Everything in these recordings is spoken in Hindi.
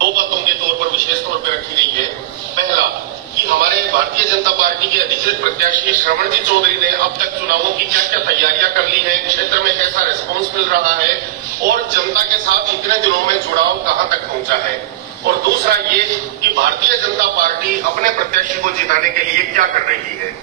दो बातों के तौर पर विशेष तौर पर रखी गई है। पहला कि हमारे भारतीय जनता पार्टी के अधिकृत प्रत्याशी श्रवणजीत चौधरी ने अब तक चुनावों की क्या क्या तैयारियां कर ली है, क्षेत्र में कैसा रिस्पांस मिल रहा है और जनता के साथ इतने दिनों में जुड़ाव कहां तक पहुंचा है। और दूसरा ये कि भारतीय जनता पार्टी अपने प्रत्याशी को जिताने के लिए क्या कर रही है।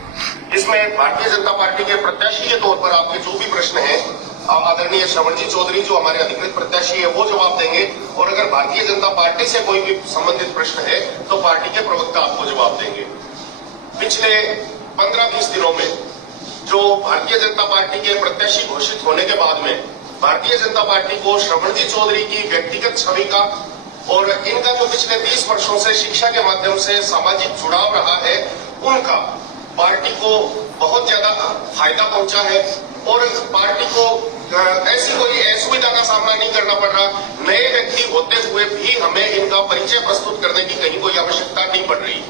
इसमें भारतीय जनता पार्टी के प्रत्याशी के तौर पर आपके जो भी प्रश्न है आदरणीय श्रवणजीत चौधरी जो हमारे अधिकृत प्रत्याशी है वो जवाब देंगे, और अगर भारतीय जनता पार्टी से कोई भी संबंधित प्रश्न है तो पार्टी के प्रवक्ता आपको जवाब देंगे। पिछले 15-20 दिनों में जो भारतीय जनता पार्टी के प्रत्याशी घोषित होने के बाद में भारतीय जनता पार्टी को श्रवणजीत चौधरी की व्यक्तिगत छवि का और इनका जो पिछले 30 वर्षों से शिक्षा के माध्यम से सामाजिक जुड़ाव रहा है उनका पार्टी को बहुत ज्यादा फायदा पहुंचा है और पार्टी को ऐसी कोई असुविधा का सामना नहीं करना पड़ रहा। नए व्यक्ति होते हुए भी हमें इनका परिचय प्रस्तुत करने की कहीं कोई आवश्यकता नहीं पड़ रही।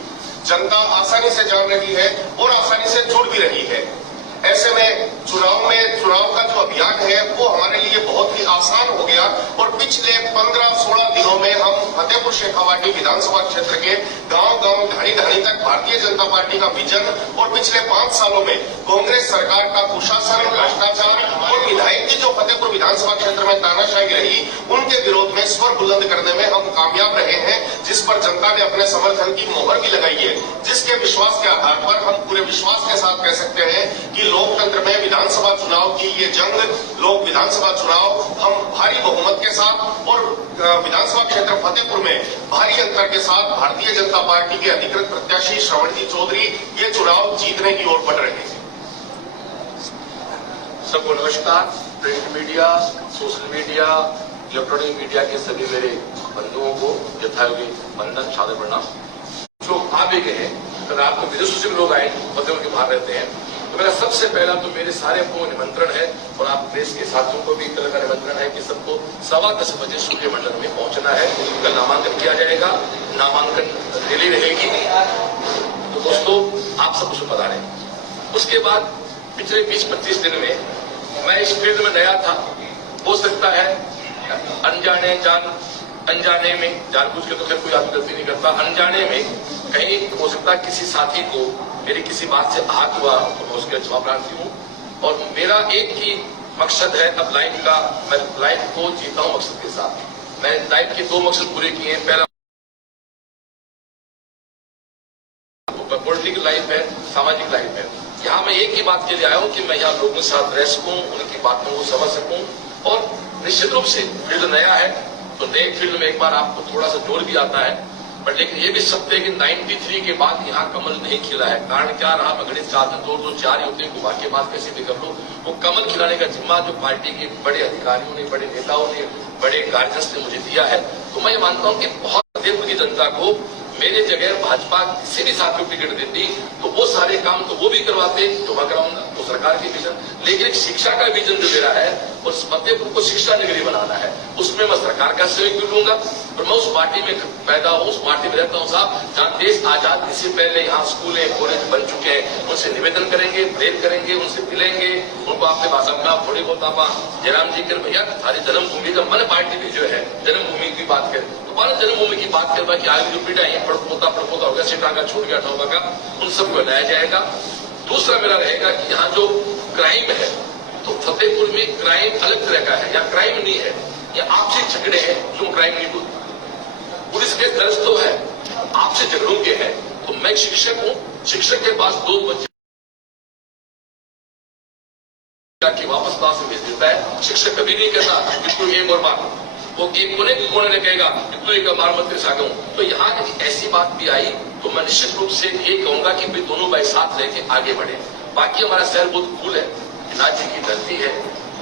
जनता आसानी से जान रही है और आसानी से जुड़ भी रही है। ऐसे में चुनाव का जो अभियान है वो हमारे लिए बहुत ही आसान हो गया और पिछले 15-16 दिनों में हम फतेहपुर शेखावाटी विधानसभा क्षेत्र के गांव-गांव ढाणी-ढाणी तक भारतीय जनता पार्टी का विजन और पिछले 5 सालों में कांग्रेस सरकार का कुशासन, भ्रष्टाचार और विधायक की जो फतेहपुर विधानसभा क्षेत्र में तानाशाही रही उनके विरोध में स्वर बुलंद करने में हम कामयाब रहे हैं, जिस पर जनता ने अपने समर्थन की मोहर भी लगाई है, जिसके विश्वास के आधार पर हम पूरे विश्वास के साथ कह सकते हैं कि लोकतंत्र में विधानसभा चुनाव की ये जंग, लोक विधानसभा चुनाव हम भारी बहुमत के साथ और विधानसभा क्षेत्र फतेहपुर में भारी अंतर के साथ भारतीय जनता पार्टी के अधिकृत प्रत्याशी श्रवणजीत चौधरी ये चुनाव जीतने की ओर बढ़ रहे हैं। सबको नमस्कार। Print media, social media, electronic media के सभी मेरे बंधुओं को यथायोग्य वंदन, सादर प्रणाम। जो आ भी गए तो रात में विदेशों से लोग आए, फतेहपुर के बाहर रहते हैं, तो मेरा सबसे पहला तो मेरे सारे को निमंत्रण है और आप प्रेस के साथियों को भी एक तरह का निमंत्रण है कि सबको 10:15 बजे सूर्य मंडल में पहुंचना है। कल नामांकन किया जाएगा, नामांकन रैली रहेगी, तो दोस्तों आप सब उसमें पधारें। उसके बाद पिछले 20-25 दिन में मैं इस फील्ड में नया था, हो सकता है अनजाने में, जानबूझ के तो फिर कोई आदमी गलती नहीं करता, अनजाने में कहीं हो सकता है किसी साथी को मेरी किसी बात से आहत हुआ तो मैं उसके जवाब प्रार्थी हूँ। और मेरा एक ही मकसद है अब लाइफ का, मैं लाइफ को जीता हूँ मकसद के साथ। मैं लाइफ के 2 मकसद पूरे किए हैं। पहला पॉलिटिकल लाइफ है, सामाजिक लाइफ है। यहाँ मैं एक ही बात के लिए आया हूँ कि मैं यहाँ लोगों के साथ रह सकूं, उनकी बातों को समझ सकूं। और निश्चित रूप से फील्ड नया है तो नए फील्ड में एक बार आपको थोड़ा सा जोर भी आता है, पर लेकिन ये भी सत्य है कि 93 के बाद यहाँ कमल नहीं खिला है। कारण क्या रहा, मैं गणित साथ में 2 4 ही होते हैं, घुमा के बात कैसे भी कर लो। वो कमल खिलाने का जिम्मा जो पार्टी के बड़े अधिकारियों ने, बड़े नेताओं ने, बड़े गार्जियंस ने मुझे दिया है। तो मैं ये मानता हूँ कि बहुत फतेहपुर की जनता को मेरे जगह भाजपा किसी भी साथी को टिकट देती तो वो सारे काम तो वो भी करवाते जो मैं कराऊंगा, वो सरकार की विजन। लेकिन शिक्षा का विजन जो मेरा है उस फतेहपुर को शिक्षा नगरी बनाना है, उसमें मैं सरकार का सहयोग भी लूंगा। और मैं उस पार्टी में पैदा हूँ, उस पार्टी में रहता हूँ साहब जहाँ देश आजादी से पहले यहाँ स्कूल कॉलेज बन चुके हैं। उनसे निवेदन करेंगे, प्रेम करेंगे, उनसे मिलेंगे, उनको आपने भाषा में थोड़ी बहुत आप जयराम जी कर भैया हमारी जन्मभूमि का मन पार्टी भी जो है जन्मभूमि की बात करें तो भारत जन्मभूमि की बात करवा कि आगे जो पीढ़ा है पड़पोता हो गया, सिटांगा छूट गया ठोका का, उन सबको लाया जाएगा। दूसरा मेरा रहेगा कि यहाँ जो क्राइम है तो फतेहपुर में क्राइम अलग तरह का है, यहाँ क्राइम नहीं है, ये आपसी झगड़े हैं जो क्राइम नहीं बोलते। पुलिस के दर्ज तो है, आपसे झगड़ों के हैं। तो मैं शिक्षक हूँ, शिक्षक के पास 2 बच्चे कि वापस क्लास में भेज देता है, शिक्षक कभी नहीं कहता कि तू एक और मार, वो एक कोने ने कहेगा कि तू एक मार मत सागा हूं। तो यहाँ ऐसी बात भी आई तो मैं निश्चित रूप से ये कहूंगा कि भी दोनों भाई साथ लेके आगे बढ़े। बाकी हमारा शहर बहुत कूल है, राज्य की धरती है,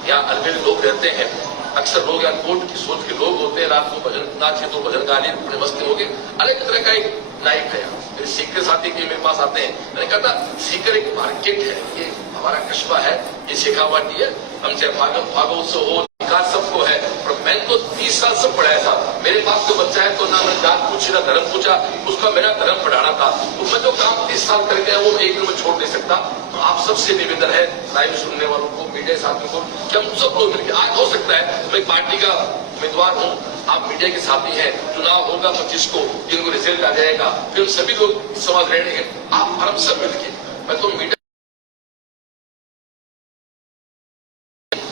यहाँ अलबेले लोग रहते हैं। अक्सर लोग यहाँ कोर्ट की सोच के लोग होते हैं, रात को भजन नाचे तो भजन गाने पूरे मस्ती हो गए। अलग तरह का एक लाइफ है। मेरे सीकर साथी के मेरे पास आते हैं, मैंने कहा था सीकर एक मार्केट है, ये हमारा कस्बा है, ये शेखावाटी है, हमसे भागवत हो विकास सबको है। पर मैंने तो 30 साल सब पढ़ाया था, मेरे पास तो बच्चा है तो ना मैं जात पूछी ना धर्म पूछा, उसका मेरा धर्म पढ़ाना था। तो मैं जो काम 30 साल करके है वो एक दिन में छोड़ नहीं सकता। तो आप सबसे निवेदन है, लाइव सुनने वालों को, मीडिया साथियों को, कि हम सब लोग मिलकर आज हो सकता है मैं पार्टी का उम्मीदवार हूं, आप मीडिया के साथी हैं, चुनाव होगा 25 को, जिनको रिजल्ट आ जाएगा, फिर सभी लोग समझ रहे हैं, आप हम सब मिलकर, मैं तो मीडिया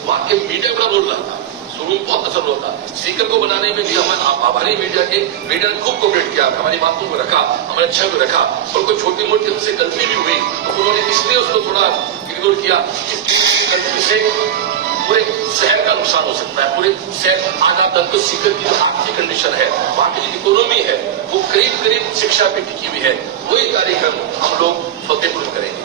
वहां के मीडिया बड़ा रोल रहा था, शुरू में बहुत असर होता, स्पीकर को बनाने में भी हम आभारी मीडिया के, मीडिया ने खूब कोऑपरेट किया, हमारी बातों को रखा, हमारे अच्छा को रखा, और कोई छोटी मोटी हमसे गलती भी हुई तो उन्होंने इसलिए उसको थोड़ा इग्नोर किया, गलती से पूरे शहर का नुकसान हो सकता है, पूरे शहर, आज आप जानते हो सीकर की जो आर्थिक कंडीशन है, वहां की जो इकोनॉमी है, वो करीब करीब शिक्षा पे टिकी हुई है, वही कार्यक्रम हम लोग फतेहपुर में करेंगे।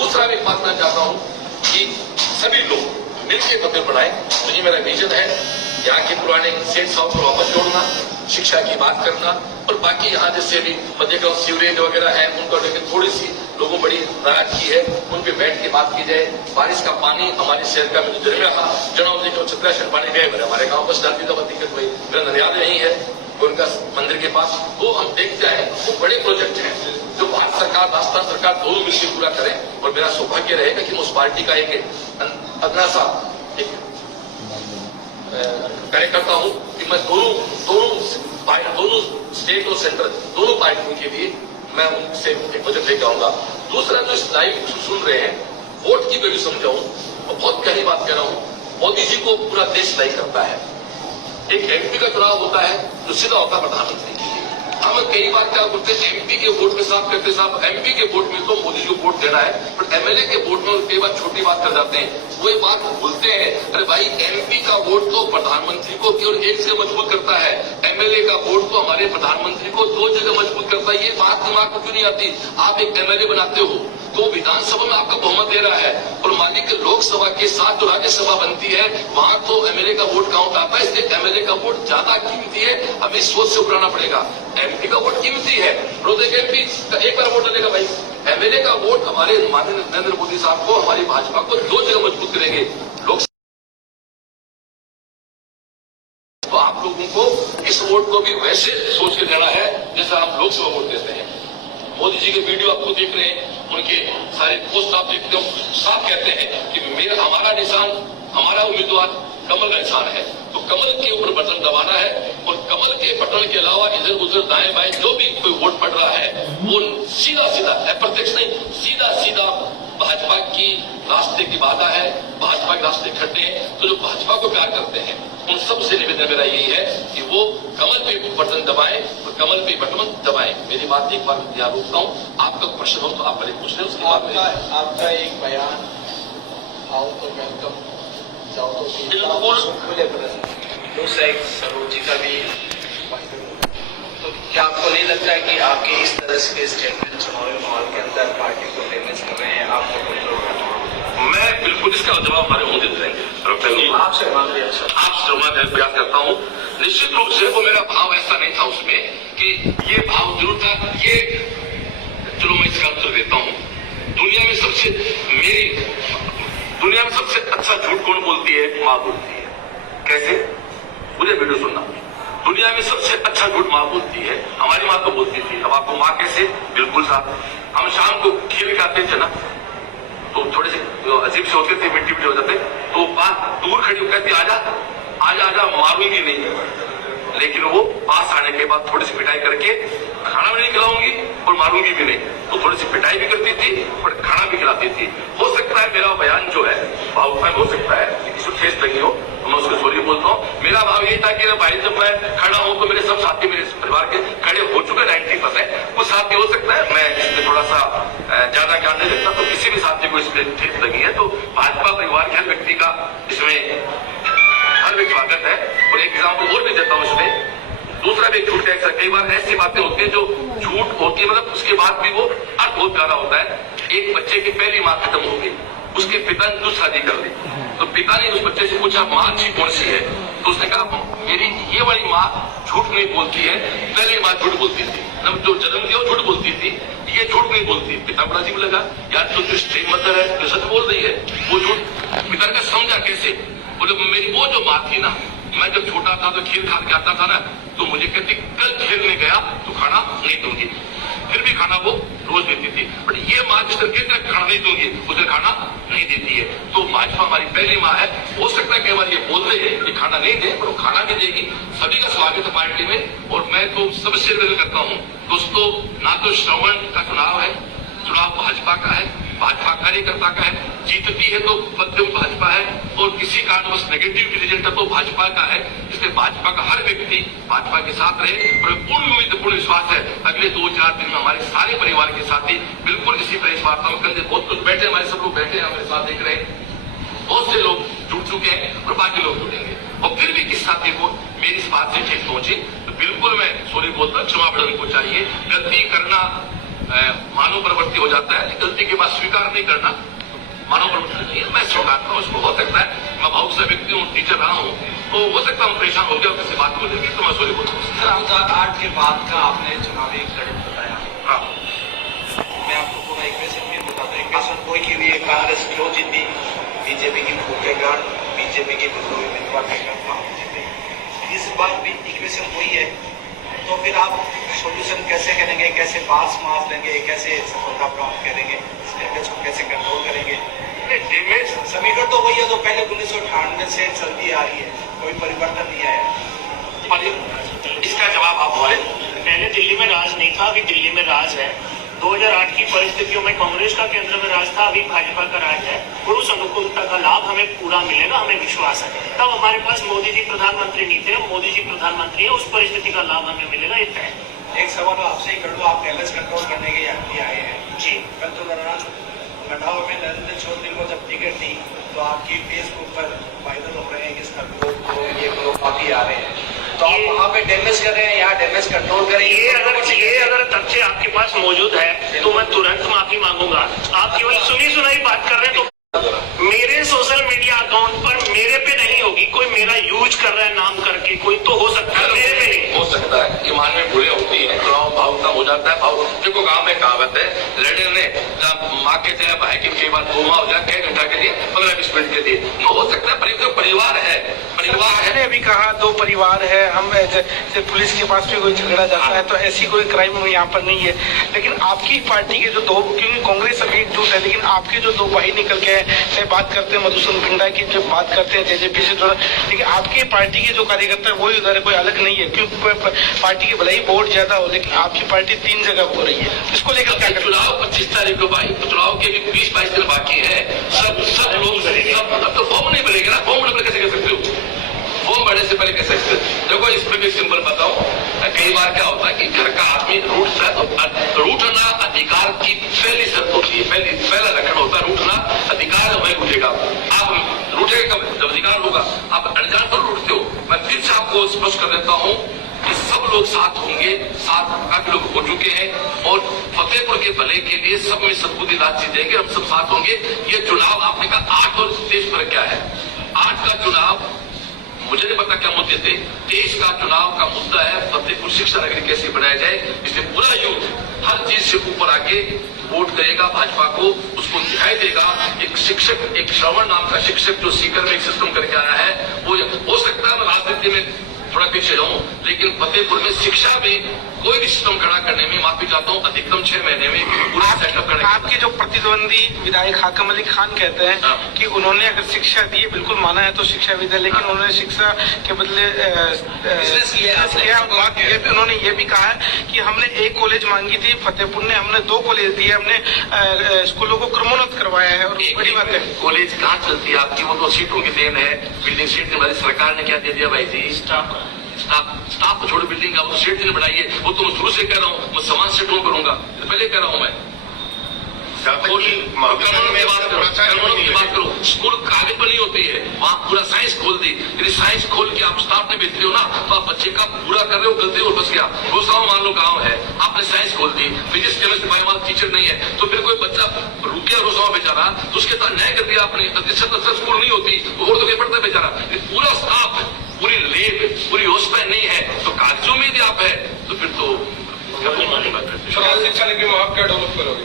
दूसरा मैं बात करना चाहता हूं कि सभी लोग मिलकर फतेह बनाए, तो ये मेरा विजन है, यहाँ के पुराने सेठ साहब को वापस जोड़ना, शिक्षा की बात करना, और बाकी यहाँ जैसे भी मैं देख रहा हूँ सीवरेज वगैरह है, उनको लेकर थोड़ी सी लोगों बड़ी नाराजगी है, उन पे बैठ के बात की जाए। बारिश का पानी हमारे शहर का मुझे जरिया था, जनाब जी को छतरा शहर पानी गए, हमारे गाँव बस डालती दफा दिक्कत हुई, मेरा नरियाद नहीं है उनका मंदिर के पास, वो हम देखते हैं, वो बड़े प्रोजेक्ट हैं जो भारत सरकार, राजस्थान सरकार दोनों मिलकर पूरा करें, और मेरा सौभाग्य रहेगा कि मैं उस पार्टी का एक अदना सा एक कार्यकर्ता हूं कि मैं दोनों स्टेट और सेंट्रल दोनों पार्टियों के लिए मैं उनसे एक बजट लेकर आऊंगा। दूसरा जो इस लाइव सुन रहे हैं, वोट की वैल्यू समझाऊं, और बहुत गहरी बात कह रहा हूं, मोदी जी को पूरा देश लाइक करता है। एक एमपी का चुनाव होता है जो सीधा होता है प्रधानमंत्री के लिए। हम कई बार क्या बोलते हैं, एमपी के वोट में साफ करते साहब, एमपी के वोट में तो मोदी जी को वोट देना है, पर एमएलए के वोट में कई बार छोटी बात कर जाते हैं, वो एक बात भूलते हैं, अरे भाई एमपी का वोट तो प्रधानमंत्री को केवल एक जगह मजबूत करता है, एमएलए का वोट तो हमारे प्रधानमंत्री को 2 जगह मजबूत करता है। ये बात दिमाग को क्यों नहीं आती? आप एक एमएलए बनाते हो तो विधानसभा में आपका बहुमत दे रहा है, और मालिक लोकसभा के साथ जो राज्यसभा बनती है वहां तो एमएलए का वोट काउंट आता है, इसलिए एमएलए का वोट ज्यादा कीमती है, हमें सोच से उठाना पड़ेगा। एमपी का वोट कीमती है, रोजे के एमपी एक बार वोट डालेगा भाई, एमएलए का वोट हमारे माननीय नरेंद्र मोदी साहब को, हमारी भाजपा को 2 जगह मजबूत करेंगे। तो आप लोगों को इस वोट को भी वैसे सोच के देना है जैसा हम लोकसभा वोट देते हैं। मोदी जी के वीडियो आपको देख रहे हैं, उनके सारे पोस्ट आप देखते हो, साफ कहते हैं कि हमारा निशान, हमारा उम्मीदवार कमल का निशान है, तो कमल के ऊपर बटन दबाना है, और कमल के बटन के अलावा इधर उधर दाएं बाएं जो भी कोई वोट पड़ रहा है वो सीधा सीधा, अप्रत्यक्ष नहीं, सीधा सीधा भाजपा की रास्ते की बाधा है, भाजपा के रास्ते खड्डे हैं। तो जो भाजपा को प्यार करते हैं उन सबसे निवेदन मेरा यही है कि वो कमल पे बटन दबाएं, और कमल पे बटन दबाएं। मेरी बात एक बार यहाँ रोकता हूँ, आपका प्रश्न हो तो आप पहले पूछ लें, उसके बाद आपका एक बयान, आओ तो वेलकम, जाओ तो बिल्कुल दूसरा एक सरोजी का भी, तो क्या आपको नहीं लगता है कि आपके इस तरह के स्टेटमेंट चुनावी माहौल के अंदर पार्टी को डैमेज कर रहे हैं? आपको मैं बिल्कुल इसका जवाब हमारे होंगे देंगे, आपसे मांग रहे हैं, आपसे प्रयास करता हूँ। निश्चित रूप से वो मेरा भाव ऐसा नहीं था उसमें कि ये भाव जरूर था, ये चलो मैं इसका उत्तर देता हूँ। दुनिया में सबसे अच्छा झूठ कौन बोलती है? माँ बोलती है। कैसे? मुझे वीडियो सुनना। दुनिया में सबसे अच्छा झूठ माँ बोलती है, हमारी माँ तो बोलती थी। अब आपको माँ कैसे? बिल्कुल साहब, हम शाम को खीर खाते थे ना, तो थोड़े से अजीब से होते थे, मिट्टी मिट्टी हो जाते, तो बात दूर खड़ी हो कहती आजा आजा आजा, मारूंगी नहीं, लेकिन वो पास आने के बाद थोड़ी सी पिटाई करके खाना भी नहीं खिलाऊंगी और मारूंगी भी नहीं, तो थोड़ी सी पिटाई भी करती थी और खाना भी खिलाती थी। हो सकता है मेरा बयान जो है भावुकता हो सकता है, किसी को ठेस लगी हो तो मैं उसको सॉरी बोलता हूँ। मेरा भाव यही था कि भाई जब मैं खड़ा हूं तो मेरे सब साथी मेरे परिवार के खड़े हो चुके 90%, कुछ साथी हो सकता है मैं इसमें थोड़ा सा ज्यादा ज्ञान नहीं रखता, तो किसी भी साथी को इसमें ठेस लगी है तो भाजपा परिवार के हर व्यक्ति का इसमें हर एक स्वागत है। और एक एग्जाम्पल और भी देता हूँ इसमें, दूसरा भी एक झूठ है। कई बार ऐसी बातें होती है जो झूठ होती है, मतलब उसके बाद भी वो अर्थ बहुत प्यारा होता है। एक बच्चे की पहली माँ खत्म हो गई, उसके पिता ने दूसरी शादी कर ली, तो पिता ने उस बच्चे से पूछा माँ अच्छी कौन सी है, तो उसने कहा मेरी ये वाली माँ झूठ नहीं बोलती है, पहली माँ झूठ बोलती थी, मतलब जो जन्म दिया वो झूठ बोलती थी, ये झूठ नहीं बोलती। पिता बड़ा अजीब लगा, यार तो स्ट्रेट मदर है, जो सच बोल रही है, वो झूठ। पिता ने समझा कैसे? बोले मेरी वो जो माँ थी ना, मैं जब छोटा था तो खीर खा के आता था ना, तो मुझे कहती कल खेलने गया तो खाना नहीं दूंगी, फिर भी खाना वो रोज देती थी। बट ये माँ जिस तरह कहते खाना नहीं दूंगी, उसे खाना नहीं देती है। तो भाजपा हमारी पहली माँ है। हो सकता है कि हमारी ये बोलते हैं कि खाना नहीं दे, पर वो खाना भी देगी। सभी का स्वागत है पार्टी में। और मैं तो सबसे निवेदन करता हूँ दोस्तों, ना तो श्रवण का चुनाव है, चुनाव भाजपा का है, भाजपा कार्यकर्ता का है। जीतती है तो मध्यम भाजपा है, और किसी कारणवश नेगेटिव रिजल्ट है तो भाजपा का है। इसलिए भाजपा का हर व्यक्ति भाजपा के साथ रहे। और पूर्ण उम्मीद, पूर्ण विश्वास है अगले 2-4 दिन में हमारे सारे परिवार के साथी बिल्कुल इसी प्रेस वार्ता में कल बहुत कुछ बैठे, हमारे सब लोग बैठे हैं, हमारे साथ देख रहे हैं। बहुत से लोग जुड़ चुके हैं और बाकी लोग जुड़ेंगे। और फिर भी किस साथी को मेरी इस बात से ठीक पहुंची तो बिल्कुल मैं सॉरी बोलता हूँ, क्षमा बड़न को चाहिए। गलती करना मानव प्रवृत्ति हो जाता है, गलती के बाद स्वीकार नहीं करना मानव प्रवृत्ति नहीं है। मैं स्वीकारता हूँ, उसको हो सकता है मैं भावुक सा व्यक्ति हूँ, टीचर रहा हूँ, तो हो सकता है परेशान हो गया और किसी बात को लेकर, तो मैं सॉरी बोलता हूँ। 2008 के बाद का आपने चुनावी गणित बताया। हाँ, मैं आपको पूरा इक्वेशन भी बताता हूँ। इक्वेशन कोई के लिए कांग्रेस क्यों जीती, बीजेपी की फूट के कारण, बीजेपी की विद्रोही उम्मीदवार के कारण जीते। इस बार भी इक्वेशन वही है, तो फिर आप सॉल्यूशन कैसे करेंगे, कैसे पास मार लेंगे, कैसे सफलता प्राप्त करेंगे, डैमेज को कैसे कंट्रोल करेंगे? डैमेज समीकरण तो वही है जो पहले 1998 से चलती आ रही है, कोई परिवर्तन नहीं आया। इसका जवाब आप बोले। पहले दिल्ली में राज नहीं था, अभी दिल्ली में राज है। 2008 की परिस्थितियों में कांग्रेस का केंद्र में राज था, अभी भाजपा का राज है। और उस अनुकूलता का लाभ हमें पूरा मिलेगा, हमें विश्वास है। तब हमारे पास मोदी जी प्रधानमंत्री नहीं थे, मोदी जी प्रधानमंत्री है, उस परिस्थिति का लाभ हमें मिलेगा, ये तय है। एक सवाल आपसे ही कर लो, आप डैमेज कंट्रोल करने के लिए आए हैं जी। कल तो दौरान लखनऊ में नरेंद्र चौधरी को जब टिकट दी तो आपकी फेसबुक पर वायरल हो रहे हैं कि इसका विरोध करो, ये करो, काफी आ रहे हैं, तो आप वहाँ पे डैमेज कर रहे हैं, यहाँ डैमेज कंट्रोल करें। ये अगर तथ्य आपके पास मौजूद है तो मैं तुरंत माफी मांगूंगा। आप केवल सुनी सुनाई बात कर रहे हैं। तो मेरे सोशल मीडिया अकाउंट पर मेरे पे नहीं होगी, कोई मेरा यूज कर रहा है नाम करके, कोई तो हो सकता है, मेरे पे नहीं हो सकता है। ईमान में भूलें होती है, चुनाव भाव का हो जाता है। भाव देखो, गांव में कहावत है, लड़े ने जब माँ के चाहे भाई की कई बार 2 माह हो जाए, कई घंटा के लिए 15-20 मिनट के लिए, तो हो सकता है। परिवार है, परिवार है। मैंने अभी कहा 2 परिवार है, हम जैसे पुलिस के पास भी कोई झगड़ा जाता है तो ऐसी कोई क्राइम यहाँ पर नहीं है। लेकिन आपकी पार्टी के जो 2, क्योंकि कांग्रेस अभी एकजुट है, लेकिन आपके जो 2 भाई निकल के बात करते हैं, मधुसूदन पिंडा की जो बात करते हैं जेजेपी से जुड़ा, लेकिन आपकी पार्टी के जो कार्यकर्ता है वही उधर है, कोई अलग नहीं है। क्योंकि पार्टी की भले ही वोट ज्यादा हो, लेकिन आपकी पार्टी 3 जगह हो रही है। इसको लेकर क्या चुनाव 25 तारीख को भाई, चुनाव के भी 20-22 दिन बाकी है। सब लोग तो फॉर्म नहीं बनेगा ना, फॉर्म बने कैसे कर सकते हो? फॉर्म बढ़ने से पहले कह सकते हो। देखो, इसमें भी सिंपल बताओ, कई बार क्या होता है कि घर का आदमी रूठता है, तो रूठना अधिकार की पहली शर्त होती है, पहला लक्षण होता है रूठना। अधिकार मैं रूठेगा, आप रूठेगा कब? जब अधिकार होगा। आप अनजान पर रूठते हो। मैं फिर से आपको स्पष्ट कर देता हूँ कि सब लोग साथ होंगे, साथ काफी लोग हो चुके हैं, और फतेहपुर के भले के लिए सब में सद्बुद्धि राशि देंगे, हम सब साथ होंगे। ये चुनाव आपने कहा 8 और देश पर क्या है, 8 का चुनाव मुझे नहीं पता क्या मुद्दे थे। 23 का चुनाव का मुद्दा है फतेहपुर शिक्षा नगरी कैसे बनाया जाए। इसलिए पूरा यूथ हर चीज से ऊपर आके वोट करेगा भाजपा को, उसको दिखाई देगा। एक शिक्षक, एक श्रवण नाम का शिक्षक जो सीकर में एक सिस्टम करके आया है, वो हो सकता है मैं राजनीति में थोड़ा पीछे जाऊं, लेकिन फतेहपुर में शिक्षा में कोई भी सिस्टम खड़ा करने में माफी चाहता हूँ, अधिकतम 6 महीने में पूरा सेटअप करने। आपके जो प्रतिद्वंदी विधायक हाकिम अली खान कहते हैं कि उन्होंने अगर शिक्षा दी, बिल्कुल माना है तो शिक्षा भी दी, लेकिन उन्होंने शिक्षा के बदले किया। उन्होंने ये भी कहा है कि हमने 1 कॉलेज मांगी थी फतेहपुर ने, हमने 2 कॉलेज दिए, हमने स्कूलों को क्रमोन्नत करवाया है। और बड़ी बात है, कॉलेज कहाँ चलती है आपकी? वो तो सीटों की देन है, बिल्डिंग सीट हमारी सरकार ने क्या दे दिया भाई जी? स्टाफ को छोड़ो, बिल्डिंग का वो तो सीट नहीं बढ़ाई है। वो तो मैं शुरू से कह रहा हूँ, मैं समान सीटों करूंगा, तो पहले कह रहा हूँ मैं। की बात करो, स्कूल कागज पर नहीं होती है, वहाँ पूरा साइंस खोल दी। यदि साइंस खोल के आप स्टाफ में भेजते हो ना, तो आप बच्चे का पूरा कर रहे हो, गलती और बस गया। दूसरा मान लो गाँव है, आपने साइंस खोल दी, फिजिक्स केमिस्ट्री बायो टीचर नहीं है, तो फिर कोई बच्चा रुकिया रोजाओ बेचारा, तो उसके साथ न्याय कर दिया आपने। स्कूल नहीं होती तो और तो क्या पड़ता है बेचारा। पूरा स्टाफ, पूरी लेब, पूरी व्यवस्था नहीं है, तो कागजों में यदि आप है तो फिर तो शिक्षा नीति में आप क्या डेवलप करोगे?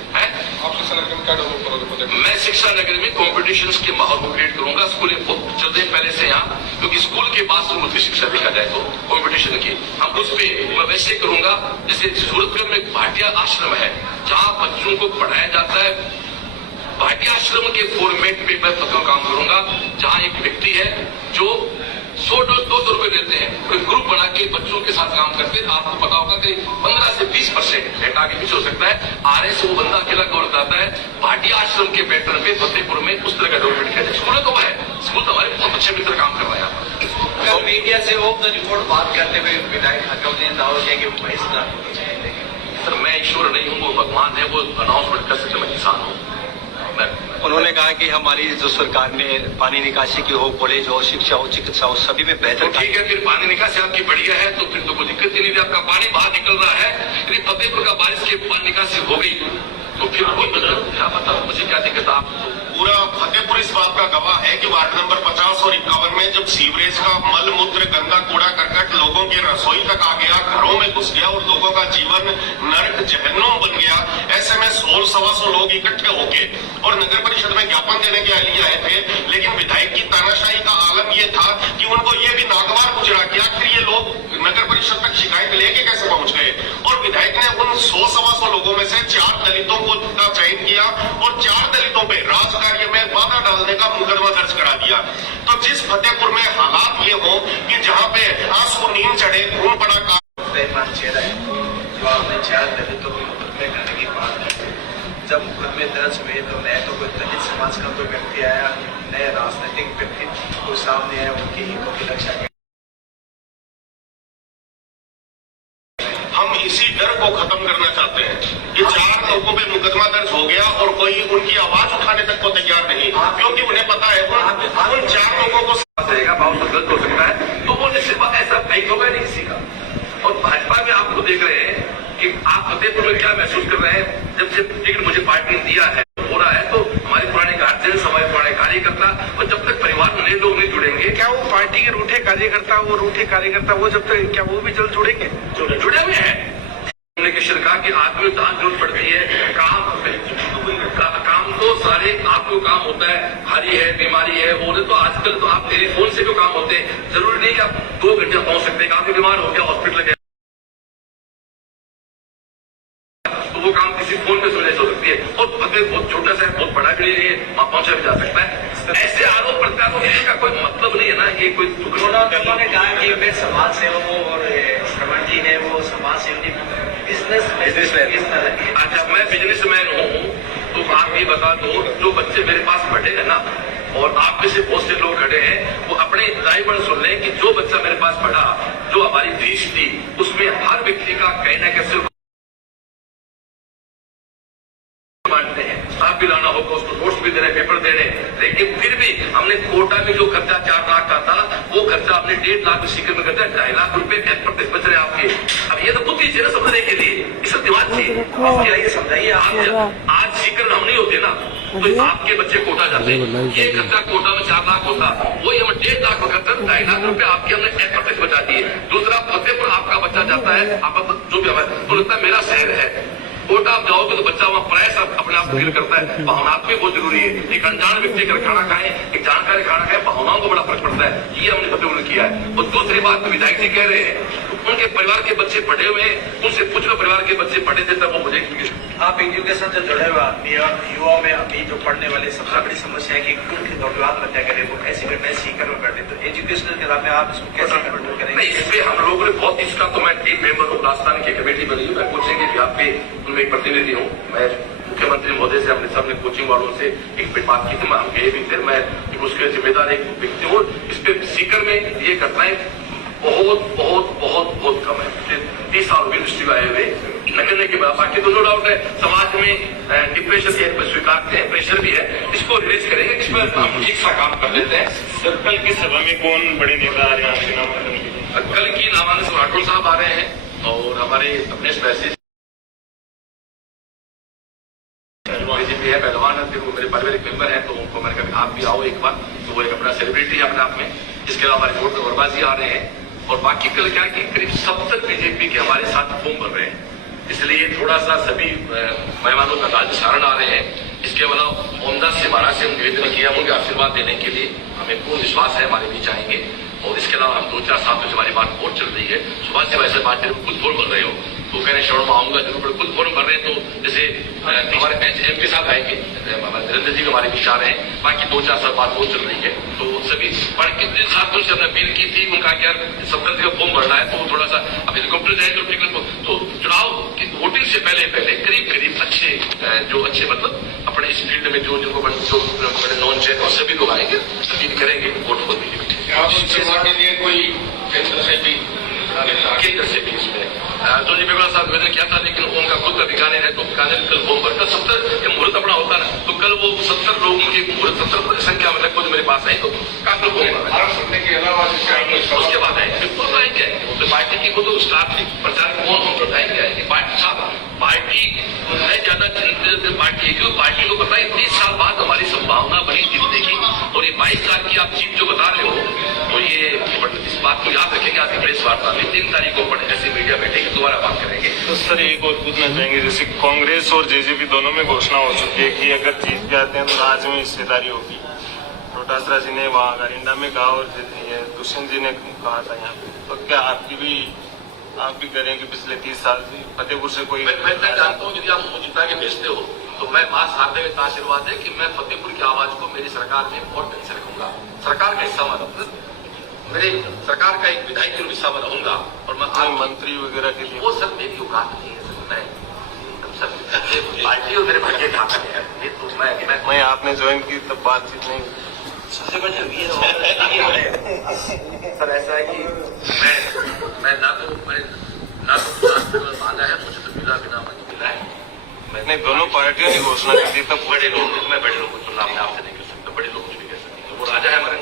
आप शिक्षा नगरी में क्या डेवलप करोगे प्रोजेक्ट? मैं शिक्षा नगरी में कॉम्पिटिशन्स के माहौल को क्रिएट करूंगा। स्कूलें चलते हैं पहले से यहाँ, क्योंकि स्कूल के बाद शुरू की शिक्षा देखा जाए तो कॉम्पिटिशन की हम उस पे मैं वैसे करूंगा जैसे सूरतगढ़ में एक भाटिया आश्रम है जहाँ बच्चों को पढ़ाया जाता है। भाटिया आश्रम के फॉर्मेट पे मैं काम करूंगा जहाँ एक व्यक्ति है जो 100-200 रुपए देते हैं, कोई ग्रुप बना के बच्चों के साथ काम करते हैं। आपको पता होगा कि 15 से 20% रेट आगे पीछे हो सकता है। RS वो बंदा अकेला कवर करता है। भाटिया आश्रम के पैटर्न पे फतेहपुर में उस तरह का डेवलपमेंट किया जाए। स्कूल तो है, स्कूल तो हमारे बहुत अच्छे मित्र काम कर रहे हैं। तो मीडिया से ऑफ द रिकॉर्ड बात करते हुए विधायक हकम ने दावा किया कि 22,000 सर मैं ईश्वर नहीं हूँ, वो भगवान है, वो अनाउंसमेंट कर सकते, मैं इंसान हूँ। उन्होंने कहा कि हमारी जो सरकार ने पानी निकासी की हो, कॉलेज हो, शिक्षा हो, चिकित्सा हो, सभी में बेहतर। तो ठीक है, फिर पानी निकासी आपकी बढ़िया है तो फिर तो कोई दिक्कत ही नहीं थी। आपका पानी बाहर निकल रहा है। यदि फतेहपुर का बारिश की पानी निकासी हो गई तो फिर कोई मतलब क्या पता मुझे क्या दिक्कत। आप पूरा फतेहपुर इस बात का गवाह है कि वार्ड नंबर 50 और 51 में जब सीवरेज का मल मूत्र गंदा कूड़ा करकट लोगों की रसोई तक आ गया, घरों में घुस गया और लोगों का जीवन नरक जहन्नुम बन गया, ऐसे में 100-125 लोग इकट्ठे होके और नगर परिषद में ज्ञापन देने के लिए आए थे। लेकिन विधायक की तानाशाही का आलम यह था कि उनको ये भी नागवार गुजरा कि आखिर ये लोग नगर परिषद तक शिकायत लेके कैसे पहुंच गए। और विधायक ने उन 100-125 लोगों में से 4 दलितों का चयन किया और 4 दलितों पे राज कार्य में बाधा डालने का मुकदमा दर्ज करा दिया। तो जिस फतेहपुर में हालात ये हो कि जहाँ पे आंसू नींद चढ़े, खून पड़ा का चेहरा है जो आपने 4 दलितों को मुकदमे करने की बात की। जब मुकदमे दर्ज हुए तो नए तो कोई दलित समाज का कोई व्यक्ति आया, नए राजनीतिक व्यक्ति को सामने आया, उनकी हितों की रक्षा की। हम इसी डर को खत्म करना चाहते हैं कि 4 लोगों पे मुकदमा दर्ज हो गया और कोई उनकी आवाज उठाने तक को तैयार नहीं, क्योंकि उन्हें पता है उन 4 लोगों को रहेगा भाव तो गलत हो सकता है। तो वो निश्चित ऐसा फाइट होगा नहीं किसी का। और भाजपा में आप लोग देख रहे हैं कि आप फतेहपुर में क्या महसूस कर रहे हैं। जब से टिकट मुझे पार्टी ने दिया है हो रहा है तो हमारे पुराने गार्जियन, हमारे पुराने कार्यकर्ता और जब तक परिवार में नए लोग नहीं जुड़ेंगे, क्या वो पार्टी के रूठे कार्यकर्ता वो जब तक क्या वो भी जल्द जुड़ेंगे? जुड़े हुए हैं। कम्युनिकेशन का कि आदमी दान जरूरत पड़ती है। काम तो सारे आपको काम होता है, खाली है, बीमारी है, और तो आजकल तो आप टेलीफोन से जो काम होते हैं, जरूरी नहीं कि आप 2 घंटे पहुंच सकते हैं। काफी बीमार हो गया, हॉस्पिटल गए तो वो काम किसी फोन पे सुने हो सकती है। और अगर बहुत छोटा सा है, बहुत बड़ा भी नहीं है, वहां पहुंचा भी जा सकता है। ऐसे आरोप प्रत्यारोप का कोई मतलब नहीं है ना। ये कोई उन्होंने कहा कि मैं समाज सेवक हूँ और श्रवण जी है वो समाज सेवक बिजनेसमैन। अच्छा, मैं बिजनेसमैन हूँ तो आप ये बता दो, जो बच्चे मेरे पास पढ़े हैं ना, और आप में से बहुत से लोग खड़े हैं, वो अपने दाईबड़ सुन लें कि जो बच्चा मेरे पास पढ़ा, जो हमारी फीस थी, उसमें हर व्यक्ति का कहना कैसे बांटते हैं। स्टाफ भी लाना होगा, उसको नोट्स भी देने, पेपर देने। लेकिन फिर भी हमने कोटा में जो खर्चा 4 लाख का था, वो खर्चा हमने 1.5 लाख सीकर में करता है। 2.5 लाख रुपए प्रत्येक बच रहे आपके। अब ये तो बुद्धि चाहिए ना समझने के लिए, इस दिमाग चाहिए। आप क्या ये समझाइए, आज सीकर हम नहीं होते ना तो आपके बच्चे कोटा जाते। ये खर्चा कोटा में 4 लाख होता, वही हम 1.5 लाख का खर्चा 2.5 लाख रुपए आपके हमने प्रत्यक्ष बचा दिए। दूसरा, फतेहपुर आपका बच्चा जाता है, आप जो भी हमारे तो लगता है मेरा शहर है। कोटा आप जाओगे तो बच्चा वहाँ प्राय अपने आप फील करता है। भावनात्मक बहुत जरूरी है। एक अनजान व्यक्ति अगर खाना खाए, एक जानकारी खाना खाए, भावनाओं को बड़ा फर्क पड़ता है। ये हमने फतेहपुर किया है। और दूसरी बात विधायक जी कह रहे हैं उनके परिवार के बच्चे पढ़े हुए हैं, उनसे पूछ लो परिवार के बच्चे पढ़े थे तब वो मुझे आप एजुकेशन से जुड़े हुए आदमी और युवाओं में अभी जो पढ़ने वाले सबसे बड़ी समस्या है कि उनके नौजवान बच्चा करे वो कैसे करना सीकर में करते, तो एजुकेशनल के राह में आप इसको कैसे कंट्रोल करेंगे? इस पे हम लोगों ने बहुत इसका तो मैं टीम मेंबर हूँ, राजस्थान की कमेटी बनी है। मैं कोचिंग के यहाँ पे उनमें एक प्रतिनिधि हूँ। मैं मुख्यमंत्री महोदय से अपने सबने कोचिंग वालों से एक बात की थी, हम गए भी थे। मैं उसके जिम्मेदार एक व्यक्ति हूँ। इस पे सीकर में ये घटनाएं बहुत बहुत बहुत बहुत कम है। 30 साल यूनिवर्सिटी में आए हुए लगने के बाद, बाकी तो नो डाउट है समाज में डिप्रेशन स्वीकारते हैं, प्रेशर भी है, इसको रिलीज करेंगे। इस पर हम ठीक सा काम कर लेते हैं। सर, कल की सभा में कौन बड़े नेता आ रहे हैं आपके नाम? कल की नामांकन राठौर साहब आ रहे हैं और हमारे अपने मैसेज बीजेपी है, पहलवान है, फिर वो मेरे पारिवारिक मेंबर है, तो उनको मैंने कहा आप भी आओ एक बार। तो वो एक अपना सेलिब्रिटी है अपने आप में। इसके अलावा हमारे वोट वर्बाजी आ रहे हैं। और बाकी कल क्या है कि करीब 70 बीजेपी के हमारे साथ फॉर्म भर रहे हैं। इसलिए थोड़ा सा सभी मेहमानों का राज सारण आ रहे हैं। इसके अलावा मोहम्मद से महाराज से हम निवेदन किया, उनके आशीर्वाद देने के लिए हमें पूर्ण विश्वास है हमारे बीच आएंगे। और इसके अलावा हम 2-4 साथियों से हमारी बात बहुत चल रही है। सुभाष जी वैसे बात खुद फोन कर रहे हो तो कह रहे श्रवण में आऊंगा जरूर, खुद फोन कर रहे हैं। तो जैसे हमारे एमपी साहब आएंगे, हमारे नरेंद्र जी हमारे बीच आ रहे हैं, बाकी 2-4 साल बात बहुत चल रही है। तो सभी साथियों से हमने अपील की थी, उनका क्या सप्तंत्र का फॉर्म भरना है तो थोड़ा सा अब हेलीकॉप्टर जाए तो चुनाव की वोटिंग से पहले करीब अच्छे मतलब अपने इस फील्ड में जो बड़े नॉन चेक और सभी लोग आएंगे, अपील करेंगे वोट को के लिए कोई केंद्र से भी इसमें जो जी बेगड़ा साहब निवेदन किया था, लेकिन उनका खुद का बीकानेर है तो बीकानेर कल फॉर्म भर 70 मुहूर्त अपना होता ना, तो कल वो 70 लोगों की मुहूर्त 70 की संख्या में खुद मेरे पास आई तो काफी लोग करने के अलावा उसके बाद आएंगे बिल्कुल आएंगे। तो पार्टी की को तो स्टाफ की प्रचार कौन हम आएंगे पार्टी साहब पार्टी है ज्यादा पार्टी है क्यों पार्टी को पता है 30 साल बाद हमारी संभावना बनी जीतने की। और ये 22 साल की आप जीत जो बता रहे हो तो ये इस बात को याद रखेंगे। आपकी प्रेस वार्ता में 3 तारीख को ऐसी मीडिया बैठेगी दोबारा बात करेंगे। तो सर एक और पूछना चाहेंगे, जैसे कांग्रेस और जेजेपी दोनों में घोषणा हो चुकी है कि अगर जीत जाते हैं तो राज्य में हिस्सेदारी होगी। डोटासरा जी ने वहाँ गरिंडा में कहा और दुष्यंत जी ने कहा था यहाँ पे, तो क्या आप भी करेंगे पिछले 30 साल से फतेहपुर से कोई मैं जानता हूँ यदि आप मुझे जिता के भेजते हो तो मैं मां साधे में आशीर्वाद है कि मैं फतेहपुर की आवाज को मेरी सरकार में और ढंग से रखूंगा। सरकार का हिस्सा मैं मेरे सरकार का एक विधायक के हिस्सा में रहूंगा और मैं आज मंत्री वगैरह के लिए वो सर मेरी औकात नहीं है सर। मैं पार्टी और मेरे भाग्य का है ये तो मैं आपने ज्वाइन की तब बातचीत नहीं सर ऐसा है कि मैं ना तो मांगा है, मुझे तो मिला बिना मिला है। नहीं दोनों पार्टियों ने घोषणा की थी तब बड़े लोग मैं बड़े लोगों को चुनाव में आपसे नहीं कर सकता, बड़े लोग कुछ भी कह सकते हैं। वो राजा है हमारे